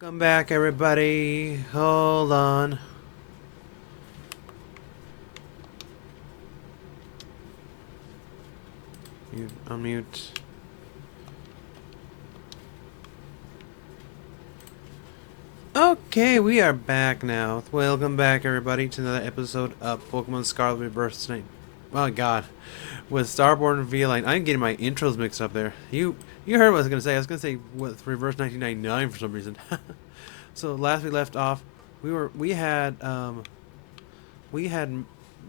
Welcome back, everybody. Hold on. Mute, unmute. Okay, we are back now. Welcome back, everybody, to another episode of Pokemon Scarlet Reverse Night. Oh God, with Starborn and Feline. I'm getting my intros mixed up there. You heard what I was gonna say. I was gonna say with Reverse 1999 for some reason. So last we left off, we had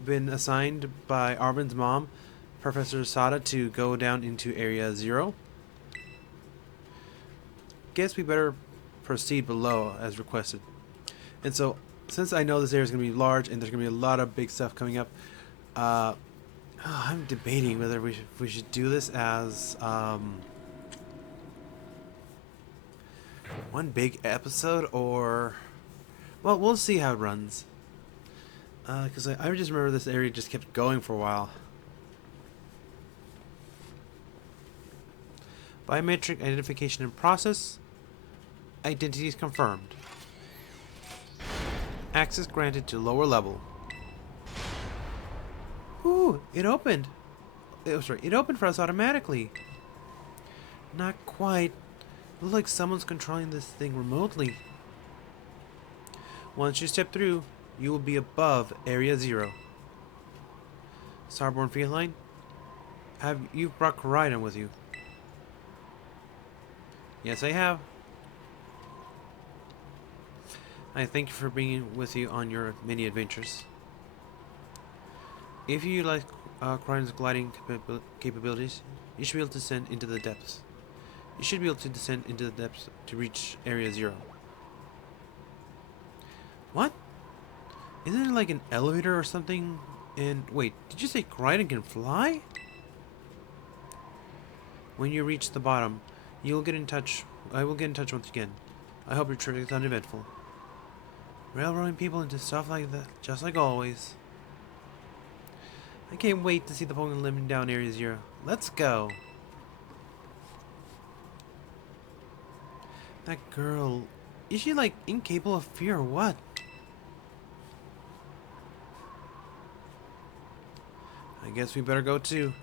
been assigned by Arvin's mom, Professor Sada, to go down into Area Zero. Guess we better proceed below as requested. And so, since I know this area is going to be large and there's going to be a lot of big stuff coming up, uh, I'm debating whether we should do this as one big episode or, well, we'll see how it runs. Because I just remember this area just kept going for a while. Biometric identification in process. Identities confirmed. Access granted to lower level. Ooh, it opened. Oh, sorry, it opened for us automatically. Not quite. Looks like someone's controlling this thing remotely. Once you step through, you will be above Area Zero. Starborn Feline, have you brought Koraidon with you? Yes, I have. I thank you for being with you on your many adventures. If you like Koraidon's gliding capabilities, you should be able to descend into the depths. You should be able to descend into the depths to reach Area Zero. What? Isn't it like an elevator or something? And wait, did you say Koraidon can fly? When you reach the bottom, you'll get in touch. I will get in touch once again. I hope your trip is uneventful. Railroading people into stuff like that, just like always. I can't wait to see the Pokemon living down Area Zero. Let's go. That girl, is she like incapable of fear or what? I guess we better go too.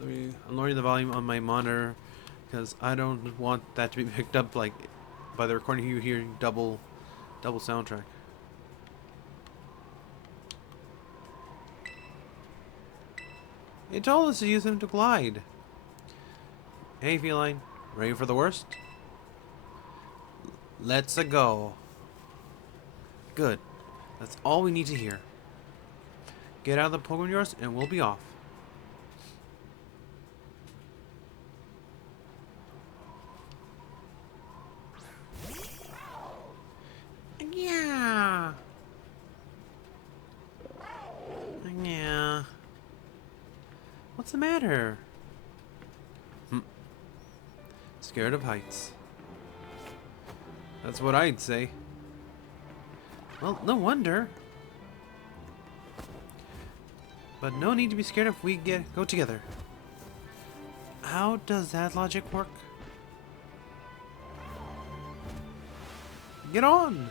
I'm lowering the volume on my monitor because I don't want that to be picked up like by the recording. You hearing double soundtrack. It told us to use him to glide. Hey, Feline, ready for the worst? Let's go. Good. That's all we need to hear. Get out of the Pokemon yours and we'll be off. Yeah. Yeah. What's the matter? Scared of heights. That's what I'd say. Well, no wonder. But no need to be scared if we go together. How does that logic work? Get on!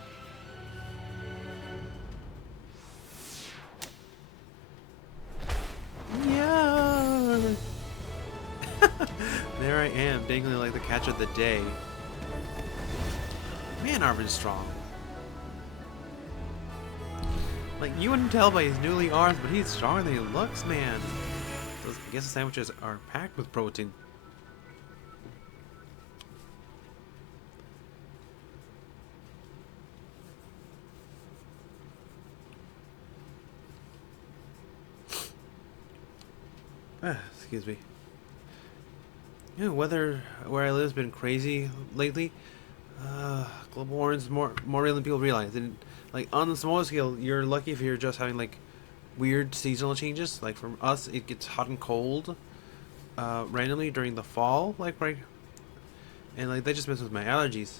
Yeah! There I am, dangling like the catch of the day. Man, Arvin's strong. Like, you wouldn't tell by his newly arms, but he's stronger than he looks, man. I guess the sandwiches are packed with protein. Excuse me. You know, weather where I live has been crazy lately. Global warming is more real than people realize. And like on the smaller scale, you're lucky if you're just having like weird seasonal changes. Like for us, it gets hot and cold randomly during the fall, like right, and like that just messes with my allergies.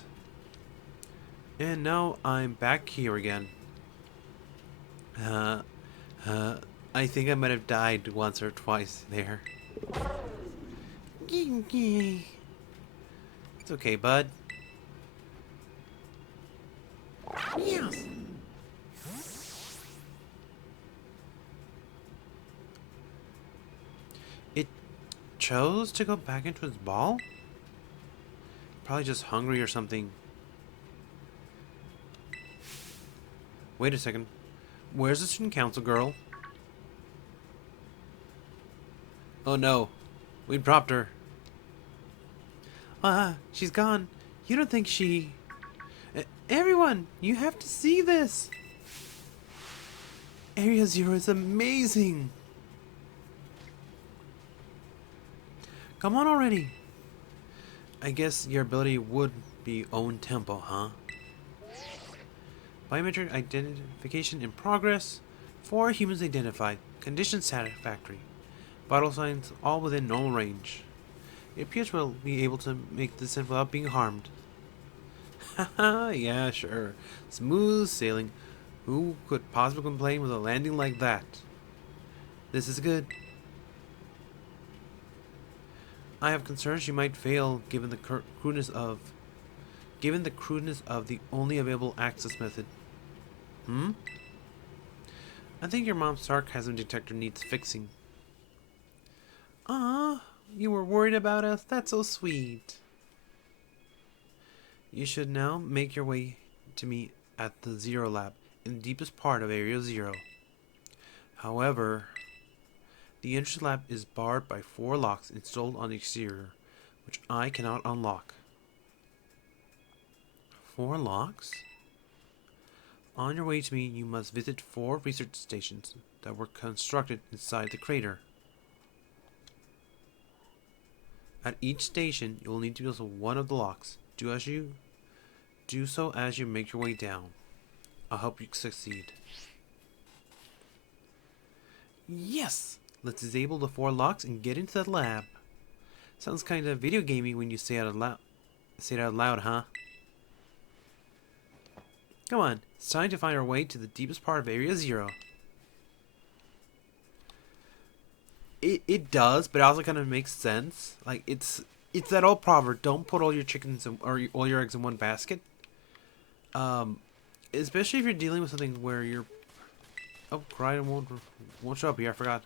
And now I'm back here again. I think I might have died once or twice there. It's okay, bud. Yes. It chose to go back into its ball? Probably just hungry or something. Wait a second. Where's the student council girl? Oh no. We dropped her. She's gone. You don't think she... Everyone, you have to see this. Area Zero is amazing. Come on already. I guess your ability would be own tempo, huh? Biometric identification in progress. 4 humans identified. Condition satisfactory. Vital signs all within normal range. It appears we'll be able to make this without being harmed. Haha, yeah, sure. Smooth sailing. Who could possibly complain with a landing like that? This is good. I have concerns you might fail given the crudeness of the only available access method. I think your mom's sarcasm detector needs fixing. Ah, you were worried about us? That's so sweet. You should now make your way to me at the Zero Lab, in the deepest part of Area Zero. However, the entrance lab is barred by 4 locks installed on the exterior, which I cannot unlock. 4 locks? On your way to me, you must visit 4 research stations that were constructed inside the crater. At each station, you will need to use one of the locks. Do so as you make your way down. I hope you succeed. Yes! Let's disable the 4 locks and get into the lab. Sounds kind of video gamey when you say it out loud, huh? Come on, it's time to find our way to the deepest part of Area Zero. It does, but it also kind of makes sense. Like it's that old proverb: don't put all your chickens or all your eggs in one basket. Especially if you're dealing with something where you're... Oh, Crichton won't show up here. I forgot.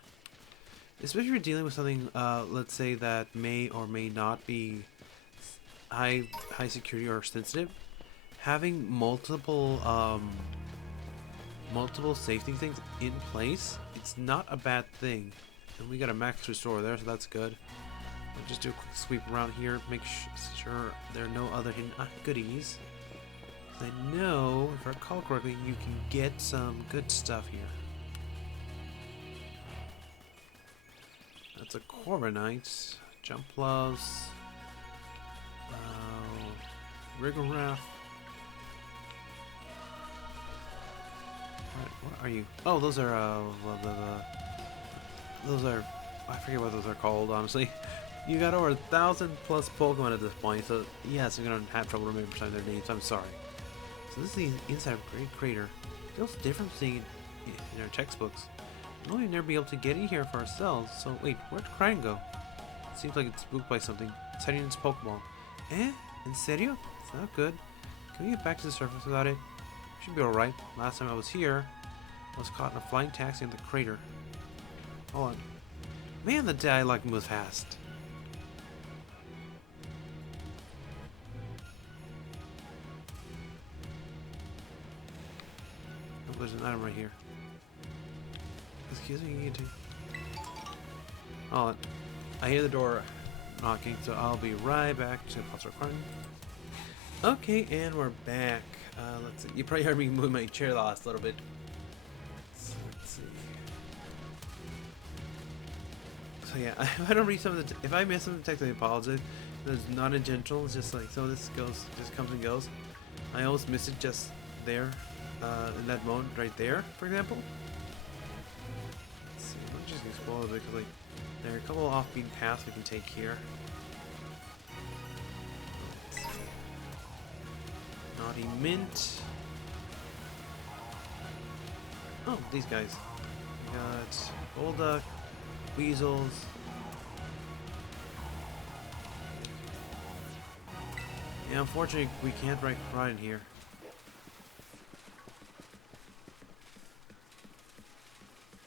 Especially if you're dealing with something, let's say that may or may not be high security or sensitive. Having multiple safety things in place, it's not a bad thing. And we got a max restore there, so that's good. I'll just do a quick sweep around here, make sure there are no other hidden goodies. I know, if I recall correctly, you can get some good stuff here. That's a Corviknight, Jump Gloves, Rigoraph. What are you? Oh, those are I forget what those are called, honestly. You got over 1,000+ Pokemon at this point, so yes, you're gonna have trouble remembering their names. I'm sorry. So this is the inside of Great Crater. It feels different seeing it in our textbooks. We'll never be able to get in here for ourselves. So wait, where'd Crichton go? It seems like it's spooked by something. It's hiding in its Pokeball. Eh? In serio? It's not good. Can we get back to the surface without it? Should be alright. Last time I was here, I was caught in a flying taxi in the crater. Hold on. Man, the dialogue moves fast. Oh, there's an item right here. Excuse me, you need to... Hold on. I hear the door knocking, so I'll be right back to Professor Crichton. Okay, and we're back. Let's see. You probably heard me move my chair the last little bit. So let's see. So yeah, if I don't read some of the, if I miss some of the text, I apologize. It's not intentional. It's just like some of this just comes and goes. I almost missed it just there, in that moment right there, for example. Let's see. I'm just gonna explore a bit because like there are a couple of off-beat paths we can take here. Naughty Mint. Oh, these guys. We got Golduck, Weasels. Yeah, unfortunately, we can't ride in here.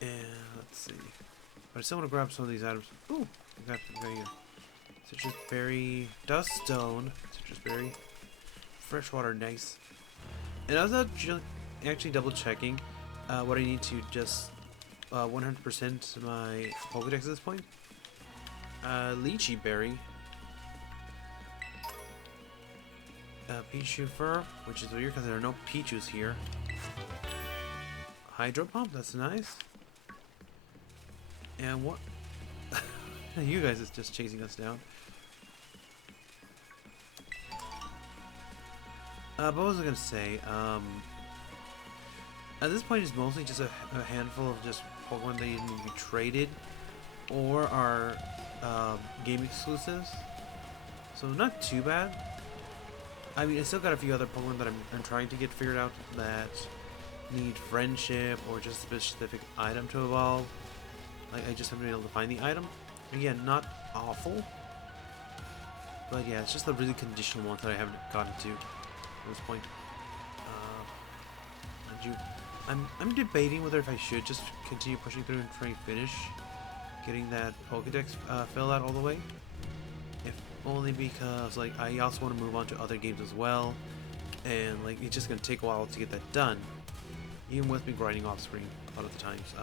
And let's see. But I still want to grab some of these items. Ooh, we got citrus berry, dust stone, citrus berry, freshwater, nice. And I was actually double checking what I need to just 100% my Pokédex at this point. Lychee berry, Pichu fur, which is weird because there are no Pichus here. Hydro pump, that's nice. And what? You guys is just chasing us down. But what was I gonna say? At this point, it's mostly just a handful of just Pokemon that need to be traded or are game exclusives. So not too bad. I mean, I still got a few other Pokemon that I'm trying to get figured out that need friendship or just a specific item to evolve. Like, I just haven't been able to find the item. Again, not awful. But yeah, it's just the really conditional ones that I haven't gotten to at this point. I'm debating whether if I should just continue pushing through and try and finish getting that Pokédex filled out all the way. If only because like I also want to move on to other games as well, and like it's just gonna take a while to get that done, even with me grinding off screen a lot of the times.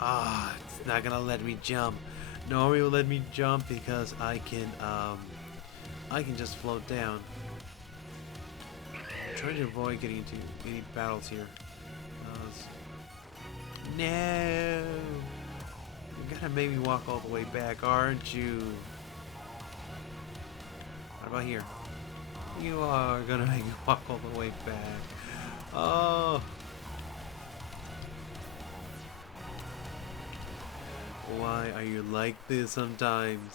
It's not gonna let me jump. Normally it will let me jump because I can just float down. I'm trying to avoid getting into any battles here. No! You're gonna make me walk all the way back, aren't you? What about here? You are gonna make me walk all the way back. Oh! Why are you like this sometimes?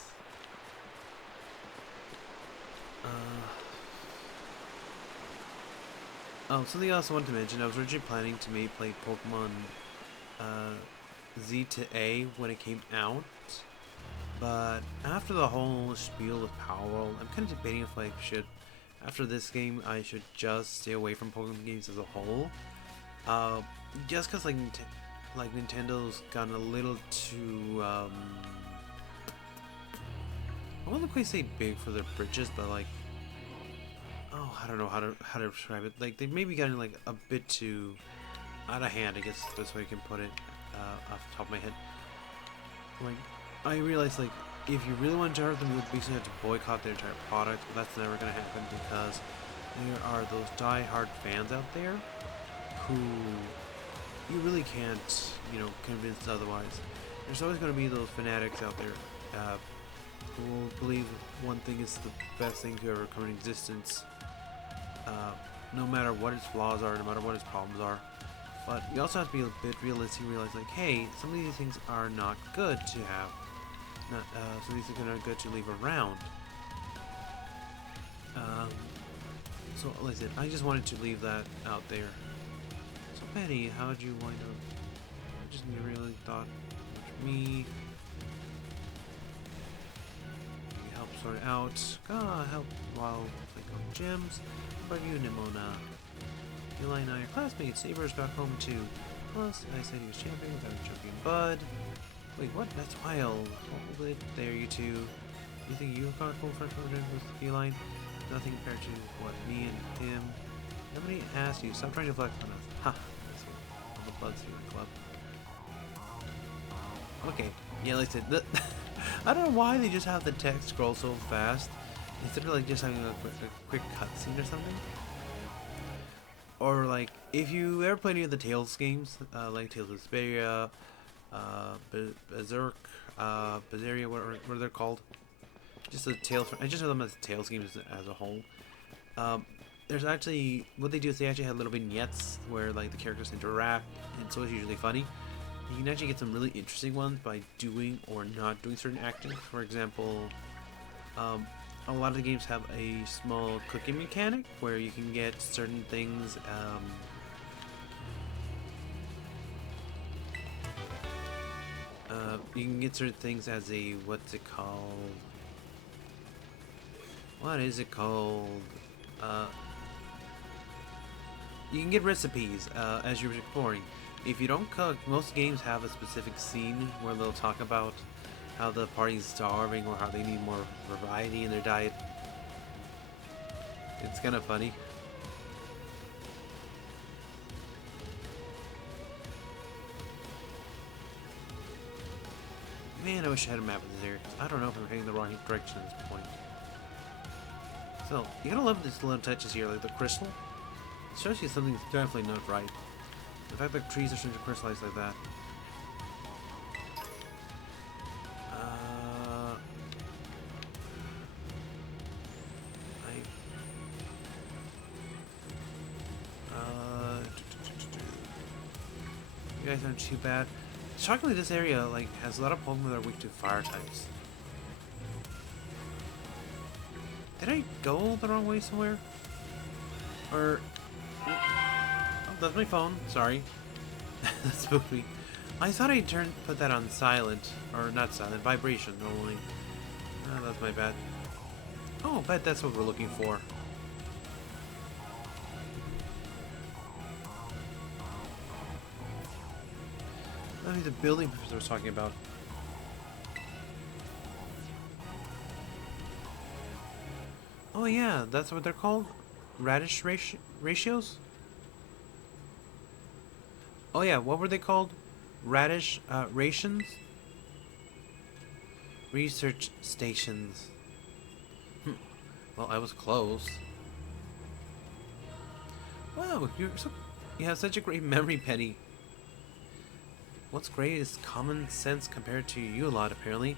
Oh, something else I wanted to mention. I was originally planning to maybe play Pokemon Z to A when it came out, but after the whole spiel with Powerworld, I'm kind of debating if I should, after this game, I should just stay away from Pokemon games as a whole. Just because like Nintendo's gotten a little too I wouldn't quite say big for their britches, but like, oh, I don't know how to describe it. Like, they've maybe gotten like a bit too out of hand, I guess is the best way I can put it off the top of my head. Like, I realize like if you really want to hurt them, you would basically have to boycott their entire product, but that's never going to happen because there are those die-hard fans out there who you really can't, you know, convince otherwise. There's always going to be those fanatics out there who will believe one thing is the best thing to ever come in existence, no matter what its flaws are, no matter what its problems are. But you also have to be a bit realistic and realize, like, hey, some of these things are not good to have. Some of these things are not good to leave around. So, like I said, I just wanted to leave that out there. So, Penny, how'd you wind up? I just really thought, me. Help sort it out. Help while playing on gems. How about you, Nimona? Feline and your classmates, neighbors back home too. Plus, I said he was champion without choking Bud. Wait, what? That's wild. Hold it there, you two. You think you've got a cool friend with Feline? Nothing compared to what me and him. Nobody asked you. Stop trying to flex on us. Ha! All the Buds here in the club. Okay. Yeah, like I said, I don't know why they just have the text scroll so fast instead of like just having a quick cutscene or something. Or like, if you ever play any of the Tales games, like Tales of Vesperia, Berserk, Berseria, what are they called? Just the Tales. I just know them as Tales games as a whole. There's actually what they do is they actually have little vignettes where like the characters interact, and so it's usually funny. You can actually get some really interesting ones by doing or not doing certain actions. For example, a lot of the games have a small cooking mechanic where you can get certain things You can get certain things as a, what's it called? What is it called? You can get recipes as you're exploring. If you don't cook, most games have a specific scene where they'll talk about how the party's starving or how they need more variety in their diet. It's kind of funny. Man, I wish I had a map of this area. I don't know if I'm heading the wrong direction at this point. So, you gotta love these little touches here, like the crystal. It shows you something's definitely not right. The fact that trees are starting to crystallize like that. You guys aren't too bad. Shockingly, this area like has a lot of Pokemon that are weak to fire types. Did I go the wrong way somewhere? Or... Oh, that's my phone. Sorry. That spooked me. I thought I put that on silent. Or not silent, vibration only. Oh, that's my bad. Oh, I bet that's what we're looking for. That'd be the building professor was talking about. Oh yeah, that's what they're called? Radish ratios? Oh yeah, what were they called? Radish rations? Research stations. Well, I was close. Wow, you have such a great memory, Penny. What's great is common sense compared to you a lot, apparently.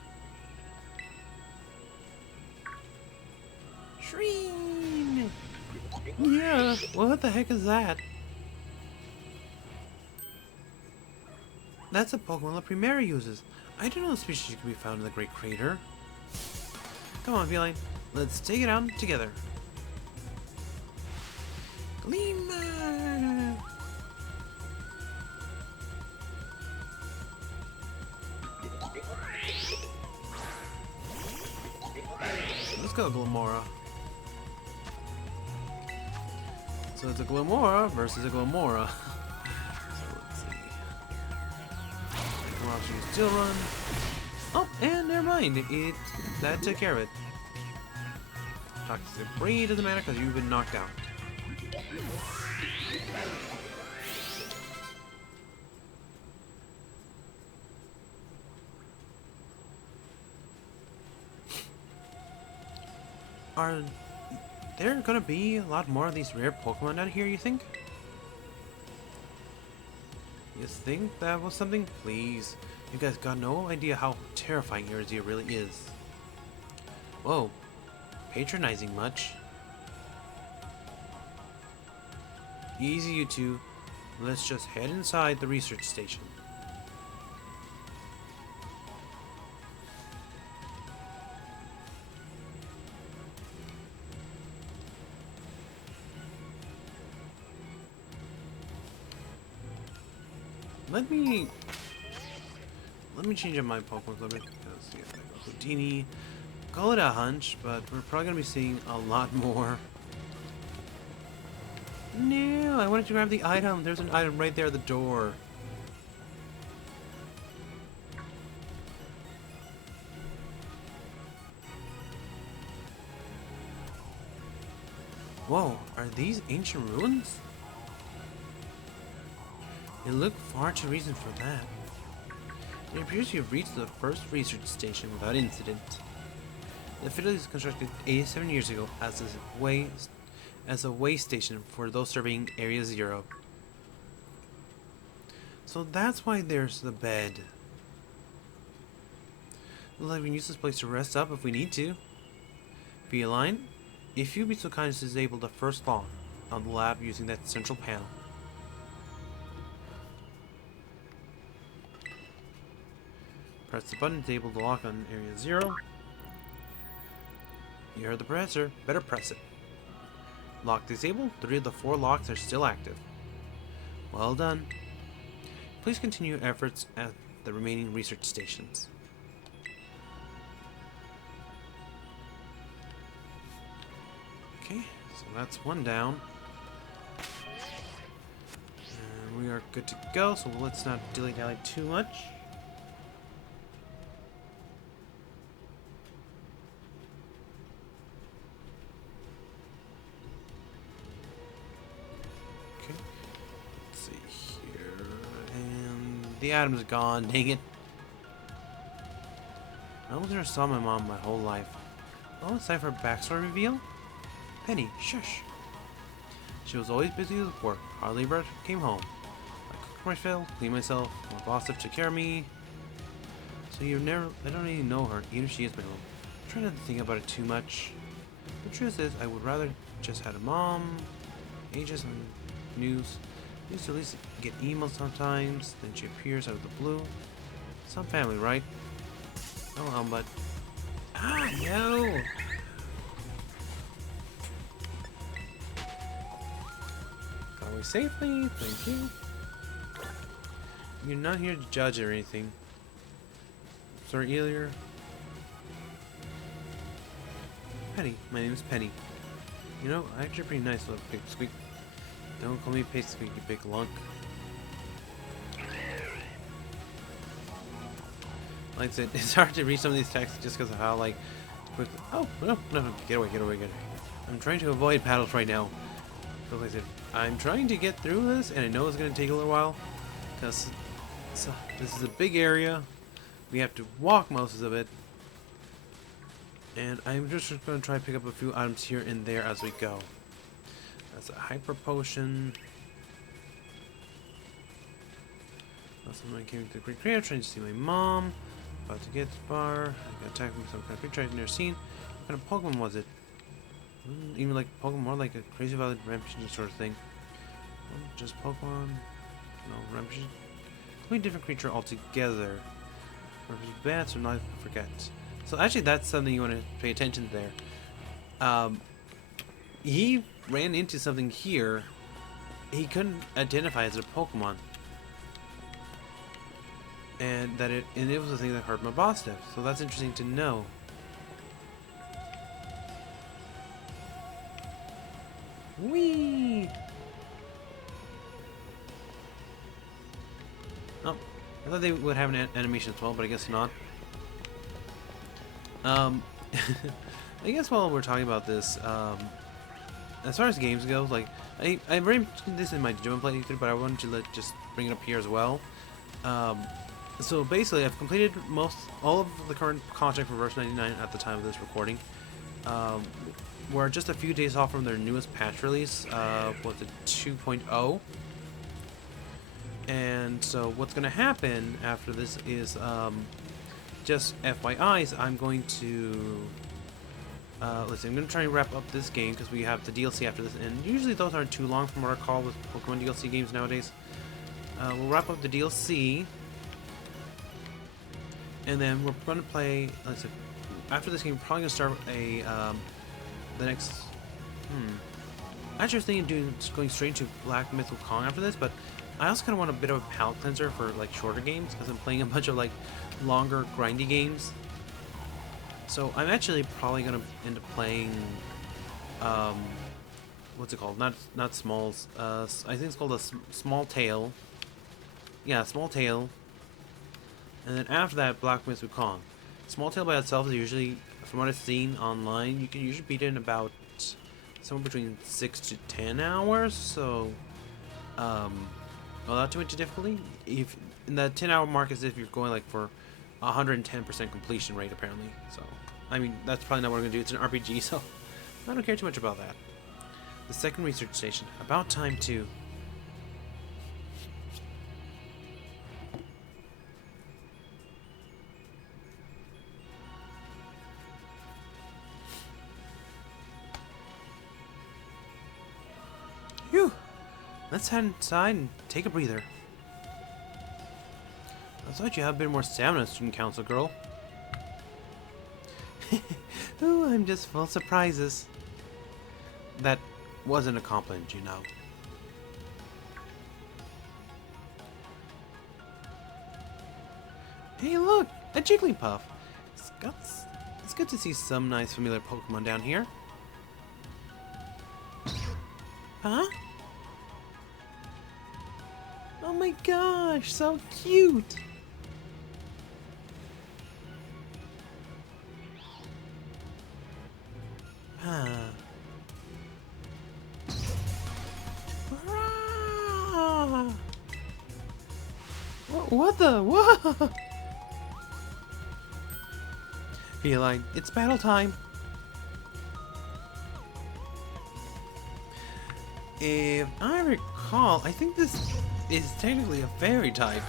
Shreen! Yeah, well, what the heck is that? That's a Pokemon La Primera uses. I didn't know the species could be found in the Great Crater. Come on, Feline. Let's take it out together. Gleamer! Let's go, Glomora. So it's a Glomora versus a Glomora. So let's see. We'll also use Steel Run. Oh, and never mind. That took care of it. Toxic Breed doesn't matter because you've been knocked out. Are there gonna be a lot more of these rare Pokemon out here, you think? You think that was something? Please. You guys got no idea how terrifying Arizia really is. Whoa. Patronizing much. Easy, you two. Let's just head inside the research station. Let me change up my Pokemon a little bit. Let's see if I go Houdini. Call it a hunch, but we're probably gonna be seeing a lot more. No, I wanted to grab the item. There's an item right there at the door. Whoa, are these ancient ruins? They look far too recent for that. It appears you've reached the first research station without incident. The facility was constructed 87 years ago as a way station for those serving Area Zero. So that's why there's the bed. We'll even use this place to rest up if we need to. Feline, if you'd be so kind as to disable the first lock on the lab using that central panel. Press the button to enable the lock on Area 0. You heard the professor. Better press it. Lock disabled. 3 of the 4 locks are still active. Well done. Please continue efforts the remaining research stations. Okay, so that's one down. And we are good to go, so let's not dilly-dally too much. Okay, let's see here. And the atom's gone, dang it. I almost never saw my mom my whole life. Oh, it's time for a backstory reveal? Penny, shush. She was always busy with work, hardly ever came home. I cooked my fill, cleaned myself, my boss took care of me. So I don't even know her, even if she is my mom. I'm trying not to think about it too much. The truth is, I would rather just had a mom, ages and news. I used to at least get emails sometimes, then she appears out of the blue. Some family, right? Oh, but... Ah, no! Got away safely, thank you. You're not here to judge or anything. Sorry, earlier. Penny, my name is Penny. You know, actually pretty nice little pig squeak. Don't call me pig squeak, you big lunk. Like I said, it's hard to read some of these texts just because of how, like, quickly. Oh, no, get away, get away, get away. I'm trying to avoid paddles right now. So, like I said, I'm trying to get through this, and I know it's going to take a little while. Because this is a big area. We have to walk most of it. And I'm just going to try to pick up a few items here and there as we go. That's a hyper potion. Someone came to the Great Creator trying to see my mom. About to get far. I got attacked by some kind of creature I'd never seen. What kind of Pokemon was it? Even like Pokemon, more like a crazy violent rampaging sort of thing. Just Pokemon. No, rampaging. Completely different creature altogether. Rampaging bats or not forget. So actually that's something you want to pay attention to there. He ran into something here he couldn't identify as a Pokemon. And it was the thing that hurt my boss death. So that's interesting to know. Whee! Oh, I thought they would have an animation as well, but I guess not. I guess while we're talking about this, as far as games go, like I already mentioned this in my Digimon playthrough, but I wanted to just bring it up here as well. So basically, I've completed all of the current content for version 99 at the time of this recording. We're just a few days off from their newest patch release, what's it, 2.0. And so what's going to happen after this is, just FYIs, I'm going to, let's see, I'm going to try and wrap up this game because we have the DLC after this, and usually those aren't too long from what I recall with Pokemon DLC games nowadays. We'll wrap up the DLC. And then we're going to play, like I said, after this game, we're probably going to start the next, Actually, I was thinking of going straight into Black Myth Wukong after this, but I also kind of want a bit of a palate cleanser for, like, shorter games, because I'm playing a bunch of, like, longer, grindy games. So I'm actually probably going to end up playing, what's it called? Not Smalls, I think it's called a Small Tail. Yeah, Small Tail. And then after that, Black Myth Wukong. Small Tail by itself is usually, from what I've seen online, you can usually beat it in about somewhere between 6 to 10 hours. So, not too much difficulty. If in the 10-hour mark is if you're going like for 110% completion rate, apparently. So, I mean, that's probably not what we're gonna do. It's an RPG, so I don't care too much about that. The second research station. About time too. Phew! Let's head inside and take a breather. I thought you had a bit more stamina, student council girl. Ooh, I'm just full of surprises. That wasn't a compliment, you know. Hey, look! A Jigglypuff! It's, got, it's good to see some nice familiar Pokemon down here. Huh? Oh my gosh, so cute! Huh. Hurrah! What the? Whoa! Feline, it's battle time! If I recall, I think this is technically a fairy type,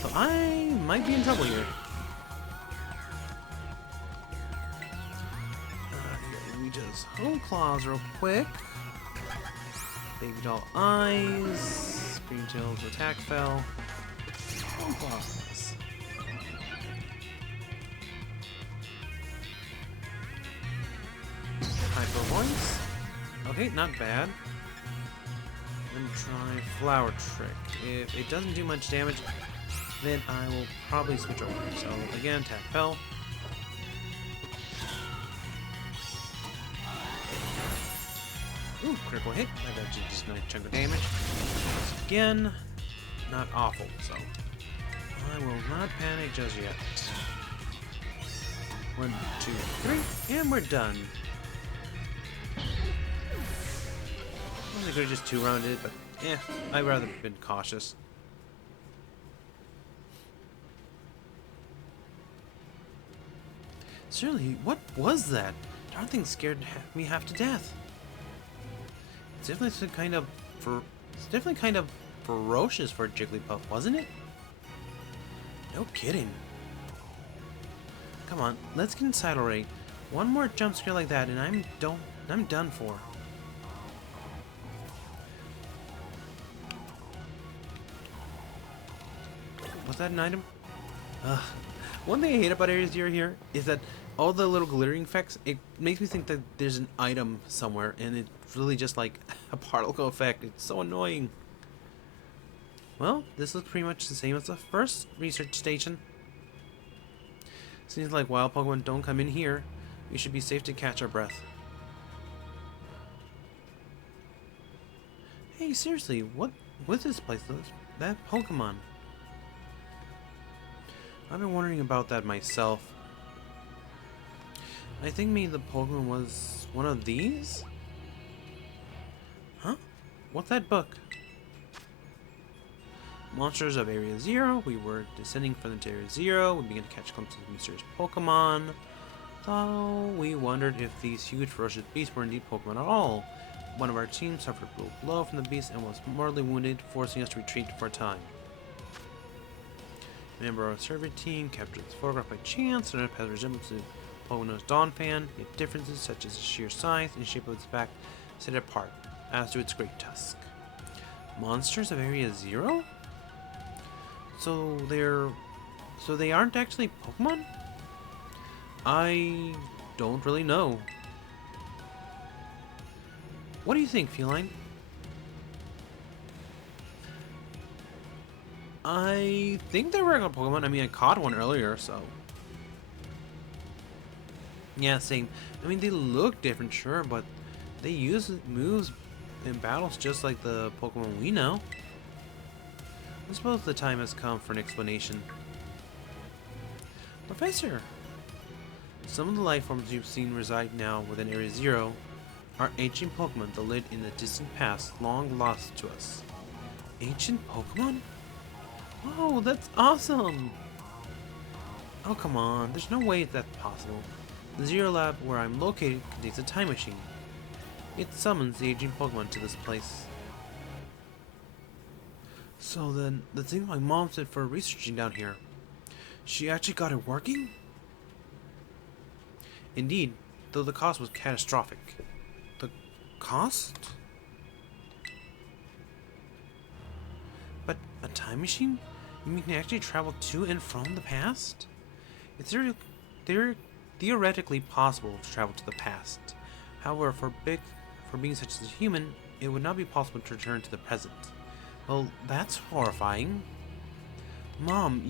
so I might be in trouble here. Here we just home claws real quick. Baby doll eyes. Green tails attack fell. Home claws. Hyper voice. Okay, not bad. Then try Flower Trick. If it doesn't do much damage, then I will probably switch over. So again, attack fell. Ooh, critical hit. I got just a nice chunk of damage. Once again, not awful, so I will not panic just yet. 1, 2, 3, and we're done. I could have just 2-rounded it, but I'd rather have been cautious. Seriously, what was that? Darn thing scared me half to death. It's definitely kind of ferocious for a Jigglypuff, wasn't it? No kidding. Come on, let's get inside already. One more jump scare like that, and I'm done for. Was that an item? Ugh. One thing I hate about Area Zero here is that all the little glittering effects, it makes me think that there's an item somewhere, and it's really just like a particle effect. It's so annoying. Well, this looks pretty much the same as the first research station. Seems like wild Pokemon don't come in here. We should be safe to catch our breath. Hey, seriously, what with this place? That Pokemon? I've been wondering about that myself. I think maybe the Pokemon was one of these? Huh? What's that book? Monsters of Area Zero. We were descending further into Area Zero. We began to catch glimpses of mysterious Pokemon. So we wondered if these huge ferocious beasts were indeed Pokemon at all. One of our team suffered a brutal blow from the beast and was mortally wounded, forcing us to retreat for a time. A member of our survey team captured this photograph by chance and it has resemblance to Pokemon's Donphan, yet differences such as the sheer size and shape of its back set it apart, as do its great tusk. Monsters of Area Zero? So they aren't actually Pokemon? I don't really know. What do you think, Feline? I think they're regular Pokemon. I mean, I caught one earlier, so... Yeah, same. I mean, they look different, sure, but they use moves in battles just like the Pokemon we know. I suppose the time has come for an explanation. Professor! Some of the life forms you've seen reside now within Area Zero are ancient Pokemon that lived in the distant past, long lost to us. Ancient Pokemon? Whoa, that's awesome! Oh, come on, there's no way that's possible. The Zero Lab where I'm located contains a time machine. It summons the aging Pokemon to this place. So then, the thing my mom said for researching down here, she actually got it working? Indeed, though the cost was catastrophic. The cost? But a time machine? You mean can actually travel to and from the past? It's theoretically possible to travel to the past. However, for being such as a human, it would not be possible to return to the present. Well, that's horrifying. Mom,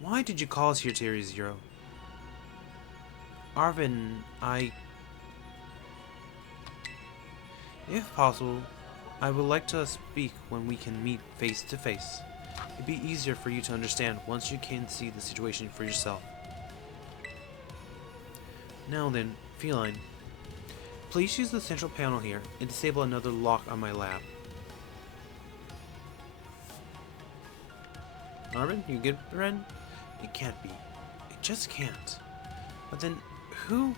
Why did you call us here to Area Zero? Arvin, if possible, I would like to speak when we can meet face to face. It'd be easier for you to understand once you can see the situation for yourself. Now then, Feline. Please use the central panel here and disable another lock on my lab. Arvin, you good, Ren? It can't be. It just can't. But then, who?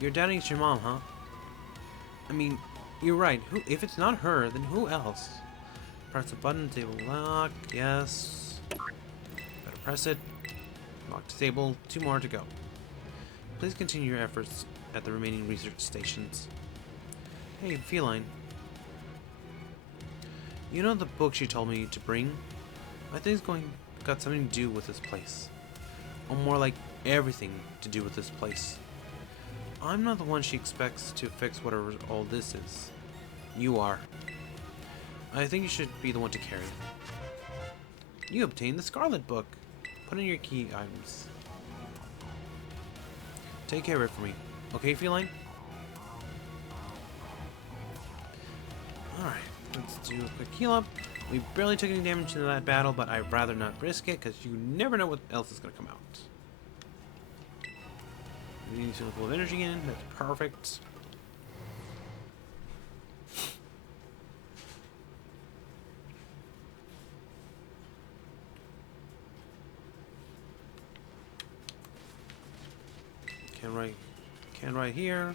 You're doubting it's your mom, huh? I mean, you're right. Who? If it's not her, then who else? Press the button, disable lock. Yes. Better press it. Lock disabled. 2 more to go. Please continue your efforts at the remaining research stations. Hey, Feline. You know the book she told me to bring? I think it's got something to do with this place. Or more like everything to do with this place. I'm not the one she expects to fix whatever all this is. You are. I think you should be the one to carry it. You obtained the Scarlet book. Put in your key items. Take care of it for me. Okay, Feline? Alright, let's do a quick heal up. We barely took any damage in that battle, but I'd rather not risk it, because you never know what else is going to come out. We need to full of energy in. That's perfect. Can right here.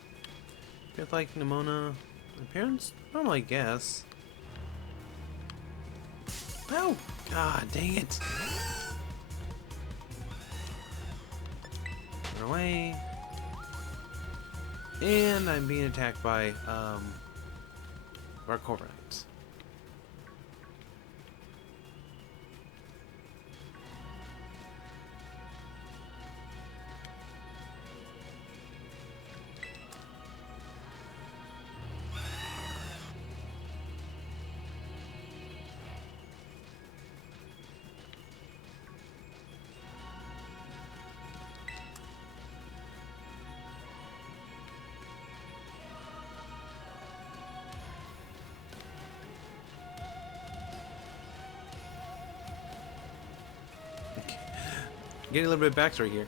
Bit like Nimona. My parents? Normal, I guess. Oh! God dang it! Run away. And I'm being attacked by our Corviknights. Getting a little bit of backstory here.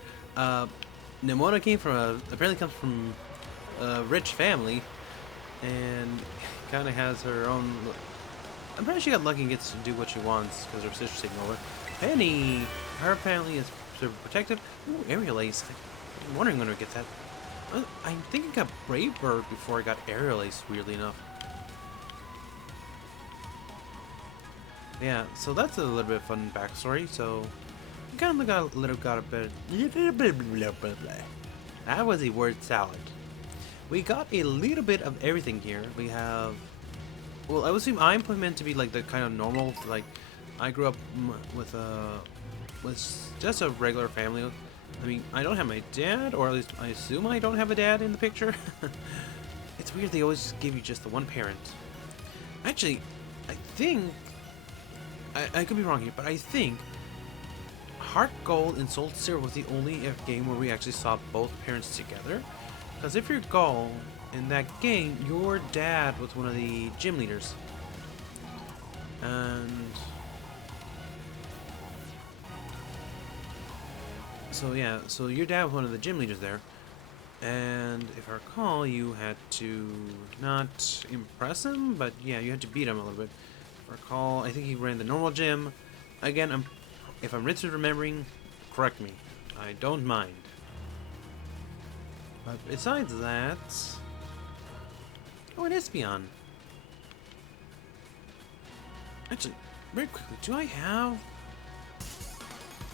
Nimona apparently comes from a rich family, and kind of has her own. I'm pretty sure she got lucky and gets to do what she wants because her sister's taking over. Penny, her family is super protective. Ooh, Aerial Ace. I'm wondering when we get that. I think I got Brave Bird before I got Aerial Ace, weirdly enough. Yeah, so that's a little bit of fun backstory. So. Kind of got a bit. That was a word salad. We got a little bit of everything here. We have. Well, I would assume I'm meant to be like the kind of normal. Like, I grew up with just a regular family. I mean, I don't have my dad, or at least I assume I don't have a dad in the picture. It's weird. They always give you just the one parent. Actually, I think I could be wrong here, but I think. Heart Gold and Soul Silver was the only game where we actually saw both parents together. Because if you're Gold in that game, your dad was one of the gym leaders. And so yeah, so your dad was one of the gym leaders there. And if I recall, you had to not impress him, but yeah, you had to beat him a little bit. If I recall, I think he ran the normal gym. Again, if I'm remembering, correct me. I don't mind. But besides that... Oh, an Espion. Actually, very quickly, do I have...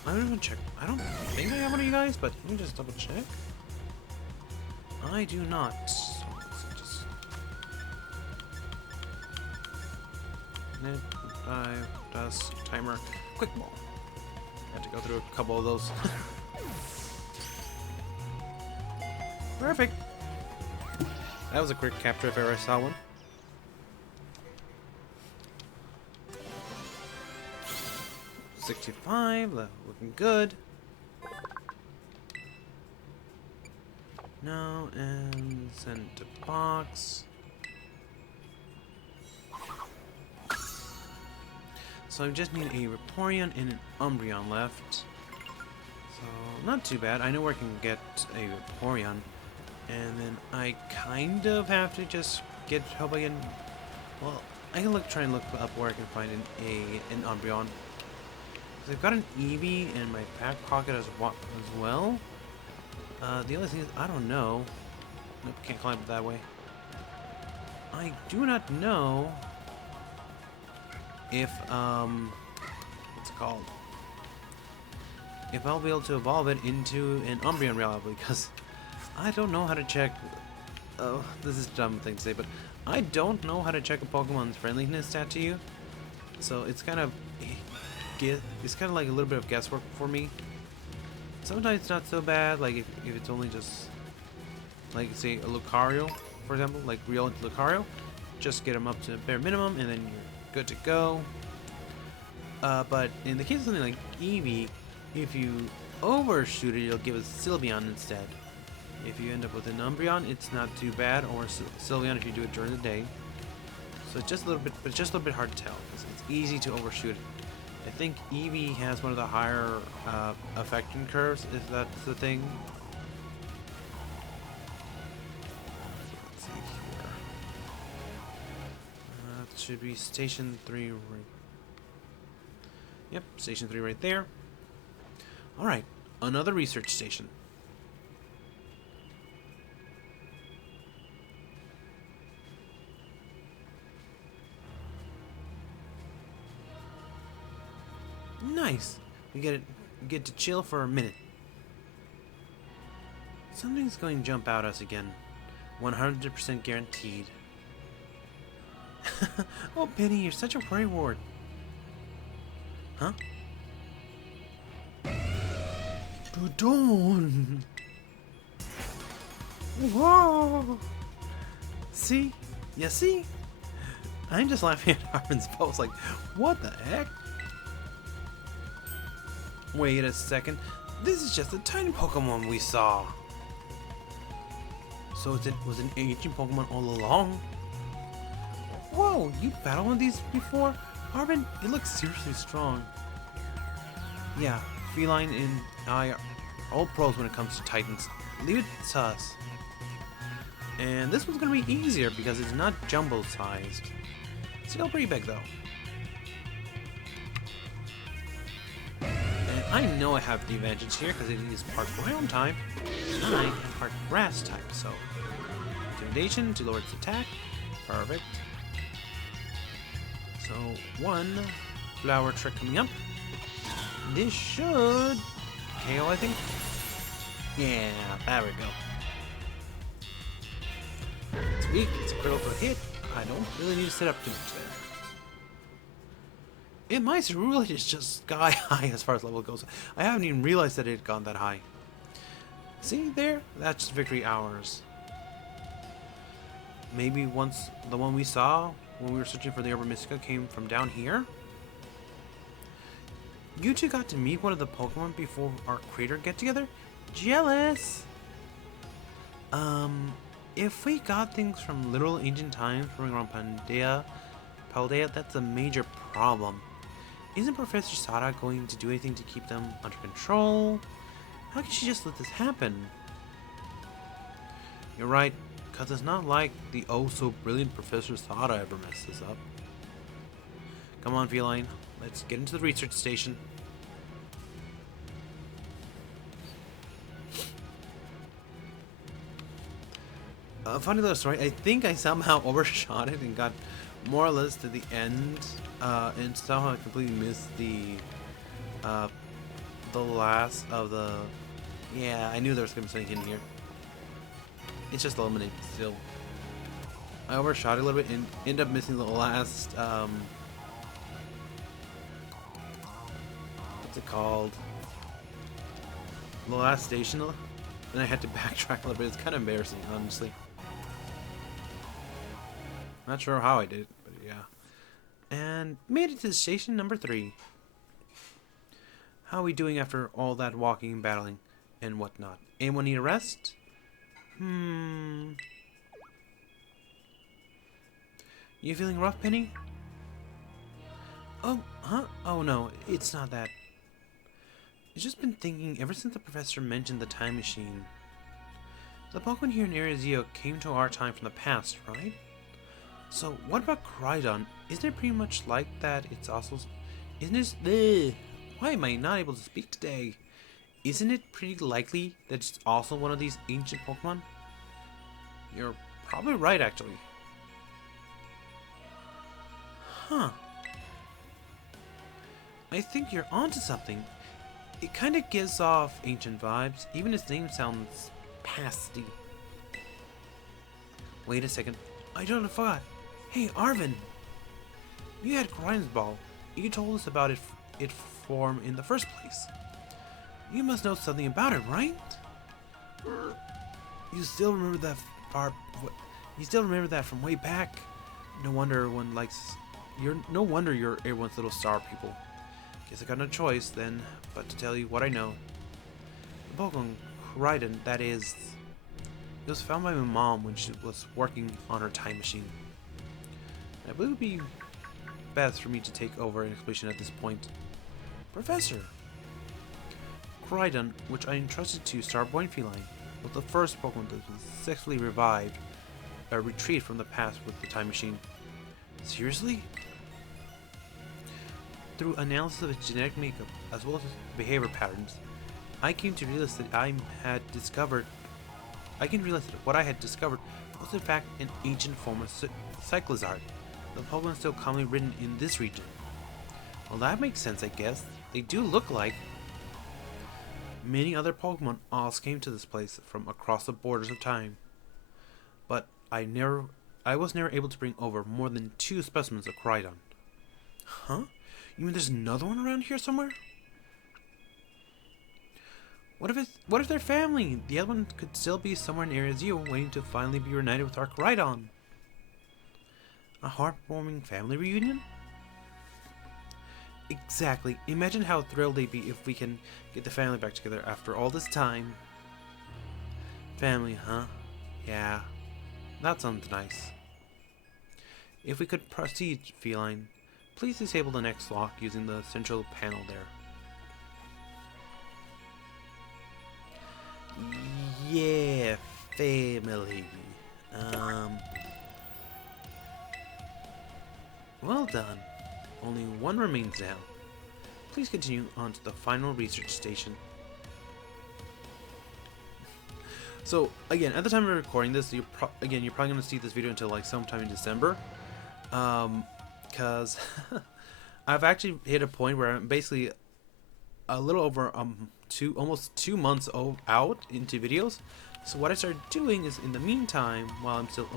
I don't even check. I don't think I have one of you guys, but let me just double check. I do not. So let's just... Net, dive, dust, timer, quick ball. Had to go through a couple of those. Perfect. That was a quick capture if ever I saw one. 65, looking good. No, and send to box. So I just need a Vaporeon and an Umbreon left. So, not too bad. I know where I can get a Vaporeon. And then I kind of have to just hope I can... Well, I can try and look up where I can find an Umbreon. Because I've got an Eevee in my back pocket as well. The other thing is, I don't know. Nope, can't climb it that way. I do not know if, what's it called? If I'll be able to evolve it into an Umbreon reliably, because I don't know how to check. Oh, this is a dumb thing to say, but I don't know how to check a Pokemon's friendliness stat to you. So it's kind of like a little bit of guesswork for me. Sometimes it's not so bad, like if it's only just, like say a Lucario, for example, like real Lucario, just get them up to bare minimum and then you're good to go. But in the case of something like Eevee, if you overshoot it, it'll give us Sylveon instead. If you end up with an Umbreon, it's not too bad, or Sylveon if you do it during the day. So it's just a little bit, but it's just a little bit hard to tell because it's easy to overshoot it. I think Eevee has one of the higher affection curves, if that's the thing. Let's see here. It should be Station 3 right. Yep, Station 3 right there. Alright, another research station. Nice. We get to chill for a minute. Something's going to jump out at us again. 100% guaranteed. Oh, Penny, you're such a worry ward. Huh? Dawn. Whoa. See? You see? I'm just laughing at Armin's post like, what the heck? Wait a second. This is just a tiny Pokemon we saw. So it was an ancient Pokemon all along? Whoa, you battled one of these before? Armin, it looks seriously strong. Yeah, Feline and I are all pros when it comes to Titans. Leave it to us. And this one's gonna be easier because it's not jumbo-sized. Still pretty big though. I know I have the advantage here because it is part ground type, and I am part grass type, so Intimidation to lower its attack. Perfect. So, one flower trick coming up. This should KO, I think. Yeah, there we go. It's weak, it's a critical hit. I don't really need to set up too much there. My Cerulite is just sky high as far as level goes. I haven't even realized that it had gone that high. See there? That's victory hours. Maybe once the one we saw when we were searching for the Urban Mystica came from down here? You two got to meet one of the Pokemon before our crater get-together? Jealous! If we got things from literal ancient times running around Paldea, that's a major problem. Isn't Professor Sada going to do anything to keep them under control? How can she just let this happen? You're right, because it's not like the oh-so-brilliant Professor Sada ever messed this up. Come on, Feline. Let's get into the research station. Funny little story. I think I somehow overshot it and got more or less to the end, and somehow I completely missed the last of the. Yeah, I knew there was gonna be something in here. It's just eliminated still. I overshot it a little bit and ended up missing the last. What's it called? The last station, and I had to backtrack a little bit. It's kind of embarrassing, honestly. Not sure how I did it, but yeah. And made it to station number 3. How are we doing after all that walking and battling and whatnot? Anyone need a rest? You feeling rough, Penny? Oh, huh? Oh no, it's not that. I've just been thinking ever since the professor mentioned the time machine. The Pokemon here in Area Zero came to our time from the past, right? So what about Crydon? Isn't it pretty much like that? It's also... Isn't it... Ugh, why am I not able to speak today? Isn't it pretty likely that it's also one of these ancient Pokemon? You're probably right, actually. Huh. I think you're onto something. It kind of gives off ancient vibes. Even its name sounds pasty. Wait a second. I totally forgot. Hey, Arvin. You had Crydon's ball. You told us about it form in the first place. You must know something about it, right? You still remember that You still remember that from way back. No wonder you're everyone's little star pupil. Guess I got no choice then, but to tell you what I know. The Pokemon Crydon, that is, it was found by my mom when she was working on her time machine. I believe it would be best for me to take over an explanation at this point. Professor! Crydon, which I entrusted to Starborn Feline, was the first Pokemon that was successfully revived, or retrieved from the past with the time machine. Seriously? Through analysis of its genetic makeup, as well as its behavior patterns, I came to realize that what I had discovered was in fact an ancient form of Cyclizard, the Pokemon still commonly written in this region. Well, that makes sense, I guess. They do look like. Many other Pokemon also came to this place from across the borders of time, but I was never able to bring over more than 2 specimens of Crydon. Huh? You mean there's another one around here somewhere? What if they're family? The other one could still be somewhere in Area Zero waiting to finally be reunited with our Crydon. A heartwarming family reunion? Exactly. Imagine how thrilled they'd be if we can get the family back together after all this time. Family, huh? Yeah. That sounds nice. If we could proceed, Feline, please disable the next lock using the central panel there. Yeah, family. Well done. Only one remains now. Please continue on to the final research station. So, again, at the time of recording this, you're probably going to see this video until like sometime in December. Because I've actually hit a point where I'm basically a little over almost 2 months out into videos. So what I started doing is, in the meantime, while I'm still,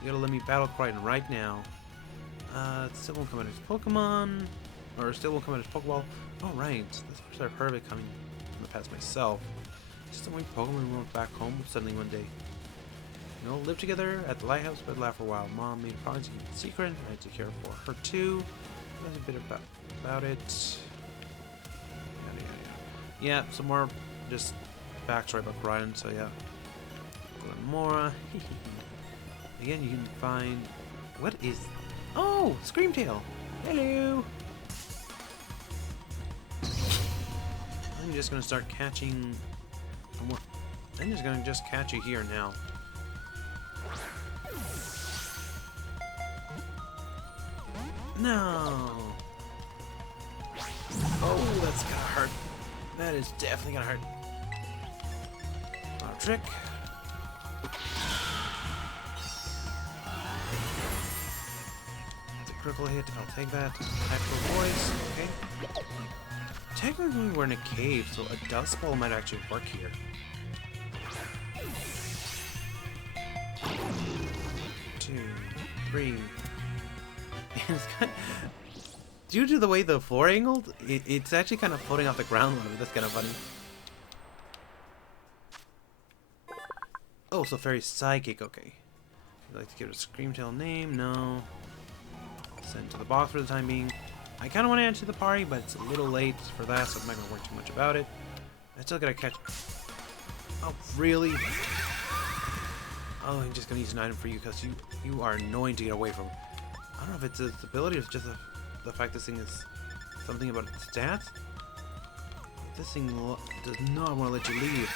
you gotta let me battle Crydon right now. It still won't come out as Pokemon, or still won't come out as Pokeball. Oh right, that's the first I've heard of it coming from the past myself. Just don't wait Pokemon we went back home suddenly one day. You know, live together at the lighthouse, but laugh for a while. Mom made a promise to keep it secret. I took care for her too. There's a bit about it. Yada, yada, yada. Yeah, some more just backstory about Crydon. So yeah, Glenmora. Again, you can find what is. Oh, Screamtail. Hello. I'm just gonna start catching. I'm just gonna catch you here now. No. Oh, that's gonna hurt. That is definitely gonna hurt. Auto trick. It's a critical hit. I'll take that. Actual voice. Okay. Technically, we're in a cave, so a dust ball might actually work here. 2, 3. It's kind of, due to the way the floor angled, it's actually kind of floating off the ground a little bit. That's kind of funny. Oh, so Fairy Psychic. Okay. Would you like to give it a Screamtail name? No. Send to the box for the time being. I kind of want to add to the party, but it's a little late for that, so I'm not going to worry too much about it. I still got to catch... Oh, really? Oh, I'm just going to use an item for you because you are annoying to get away from. I don't know if it's its ability or it's just the fact this thing is something about its stats. This thing does not want to let you leave.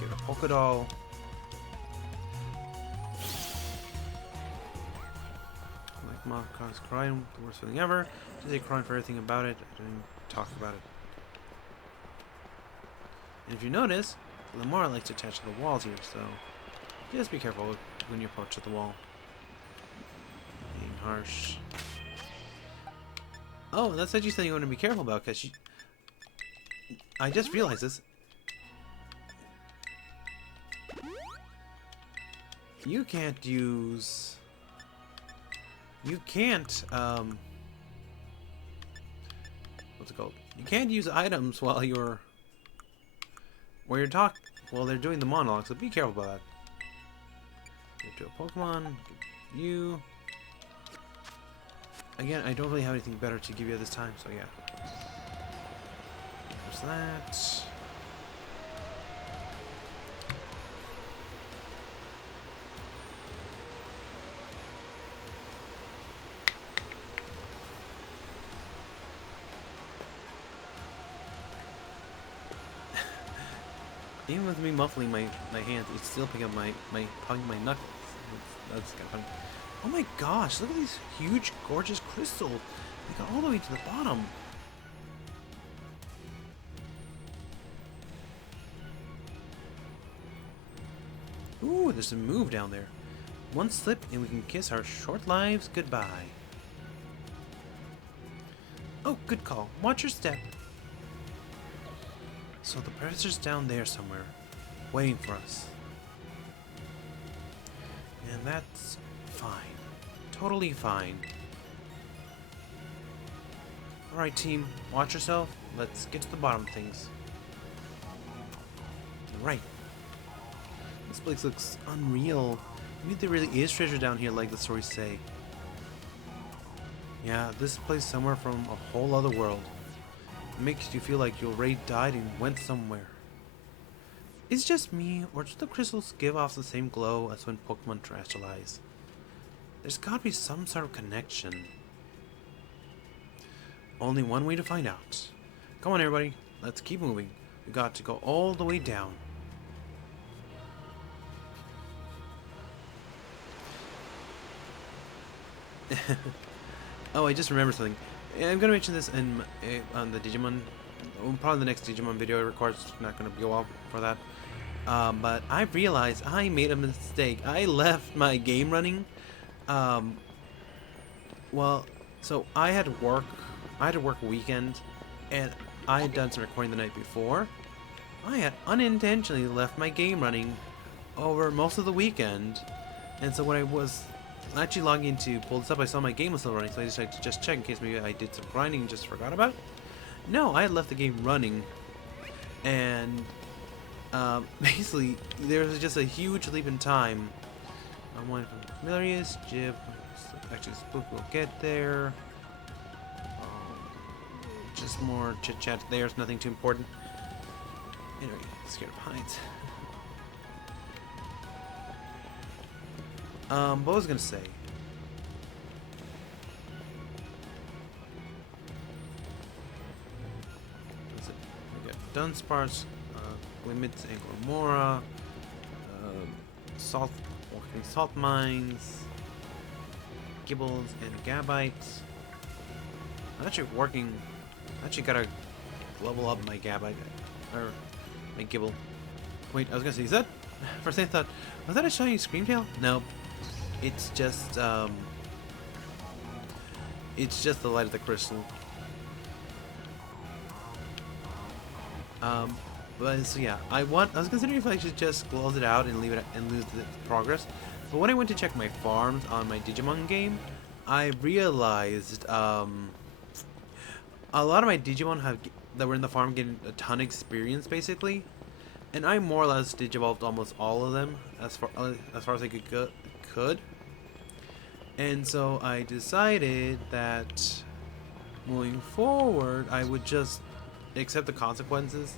Get a polka doll. Like Mom cries crying, the worst feeling ever. She say crying for everything about it. I didn't talk about it. And if you notice, Lamar likes to attach to the walls here, so just be careful when you approach the wall. Being harsh. Oh, that's actually something you want to be careful about, because I just realized this. You can't use... You can't, what's it called? You can't use items while you're... While they're doing the monologue, so be careful about that. Give to a Pokemon. Give you... Again, I don't really have anything better to give you at this time, so yeah. There's that. Even with me muffling my hands, it's still picking up my knuckles. That's kind of funny. Oh my gosh, look at these huge, gorgeous crystals. They got all the way to the bottom. Ooh, there's a move down there. One slip and we can kiss our short lives goodbye. Oh, good call. Watch your step. So the professor's down there somewhere, waiting for us. And that's fine. Totally fine. Alright team, watch yourself. Let's get to the bottom of things. Right. This place looks unreal. Maybe there really is treasure down here like the stories say. Yeah, this place somewhere from a whole other world. It makes you feel like you already died and went somewhere. Is it just me, or do the crystals give off the same glow as when Pokemon terrestrialize? There's gotta be some sort of connection. Only one way to find out. Come on everybody, let's keep moving. We got to go all the way down. Oh, I just remembered something. I'm gonna mention this in on the Digimon, probably the next Digimon video I record. It's not gonna go off for that. But I realized I made a mistake. I left my game running. Well, so I had to work. I had to work a weekend, and I had done some recording the night before. I had unintentionally left my game running over most of the weekend, and so when I was actually logging in to pull this up, I saw my game was still running, so I decided to just check in case maybe I did some grinding and just forgot about it. No, I had left the game running, and basically there was just a huge leap in time. I'm waiting for Familiarius, Jib, actually Spook will get there. Just more chit chat there's nothing too important. Anyway, scared of heights. What was I gonna say? We got Dunsparce, Limits, Anglomora, salt mines, Gibbles, and Gabites. I'm actually working. I actually gotta level up my Gabite or my Gibble. Wait, I was gonna say, is that? First thing I thought, was that a shiny Screamtail? No. It's just the light of the crystal. But so yeah, I was considering if I should just close it out and leave it and lose the progress. But when I went to check my farms on my Digimon game, I realized a lot of my Digimon that were in the farm getting a ton of experience basically, and I more or less Digivolved almost all of them as far as I could. And so I decided that moving forward, I would just accept the consequences.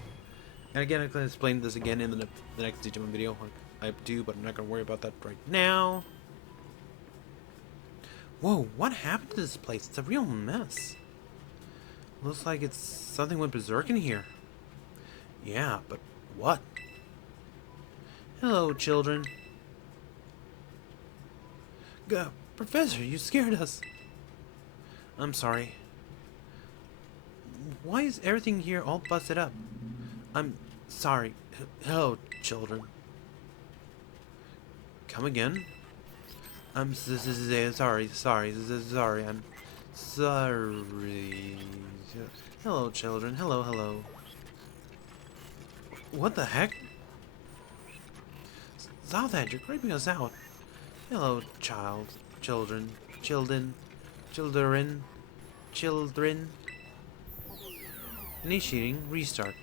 And again, I can explain this again in the next Digimon video. Like I do, but I'm not gonna worry about that right now. Whoa, what happened to this place? It's a real mess. Looks like it's something went berserk in here. Yeah, but what? Hello, children. Professor, you scared us. I'm sorry. Why is everything here all busted up? I'm sorry. Hello, children. Come again? I'm sorry. I'm sorry. Hello, children. Hello. What the heck? Stop that! You're creeping us out. Hello, children. Initiating restart.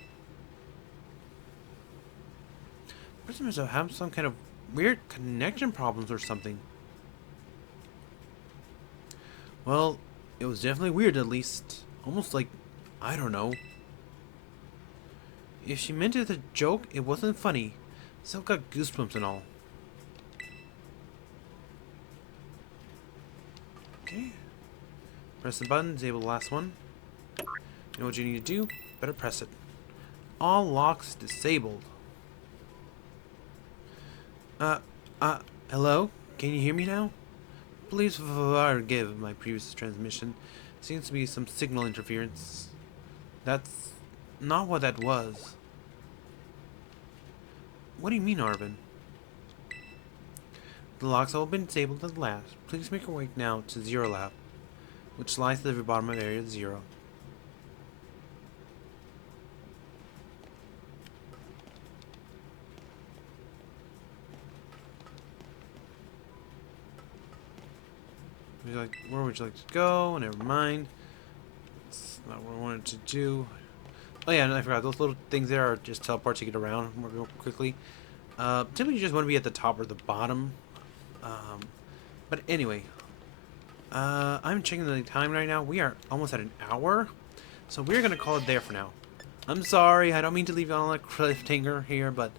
Prisoners have some kind of weird connection problems or something. Well, it was definitely weird at least. Almost like, I don't know. If she meant it as a joke, it wasn't funny. Still got goosebumps and all. Okay. Press the button, disable the last one. You know what you need to do? Better press it. All locks disabled. Hello? Can you hear me now? Please forgive my previous transmission. Seems to be some signal interference. That's not what that was. What do you mean, Arvin? The locks have all been disabled at last. Please make your way now to Zero Lab, which lies at the very bottom of Area 0. Where would you like to go? Never mind. That's not what I wanted to do. Oh yeah, and I forgot. Those little things there are just teleports to get around real quickly. Typically you just want to be at the top or the bottom. But anyway. I'm checking the time right now. We are almost at an hour. So we're going to call it there for now. I'm sorry. I don't mean to leave you on a cliffhanger here, but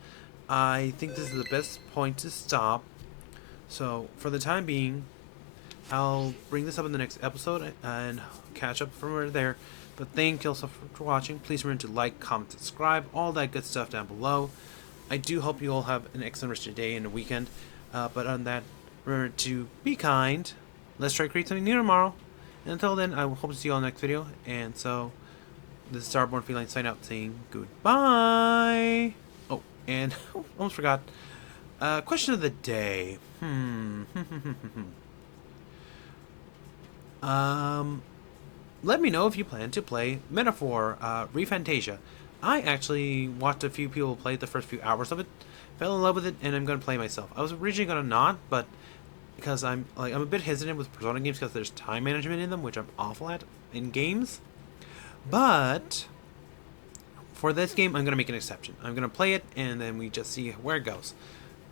I think this is the best point to stop. So for the time being, I'll bring this up in the next episode and catch up from there. But thank you all so for watching. Please remember to like, comment, subscribe, all that good stuff down below. I do hope you all have an excellent rest of your day and a weekend. But on that, remember to be kind. Let's try to create something new tomorrow. And until then, I hope to see you all in the next video. And so, this is Starborn Feline sign out saying goodbye. Oh, and almost forgot. Question of the day. Let me know if you plan to play Metaphor Refantasia. I actually watched a few people play the first few hours of it, fell in love with it, and I'm gonna play myself. I was originally gonna not, but because I'm a bit hesitant with Persona games because there's time management in them, which I'm awful at in games. But for this game, I'm gonna make an exception. I'm gonna play it, and then we just see where it goes.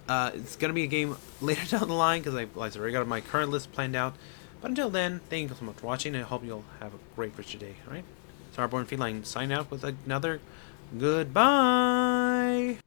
It's gonna be a game later down the line because I already got my current list planned out. But until then, thank you so much for watching, and I hope you'll have a great rest of your day. All right, Starborn Feline sign out with another goodbye.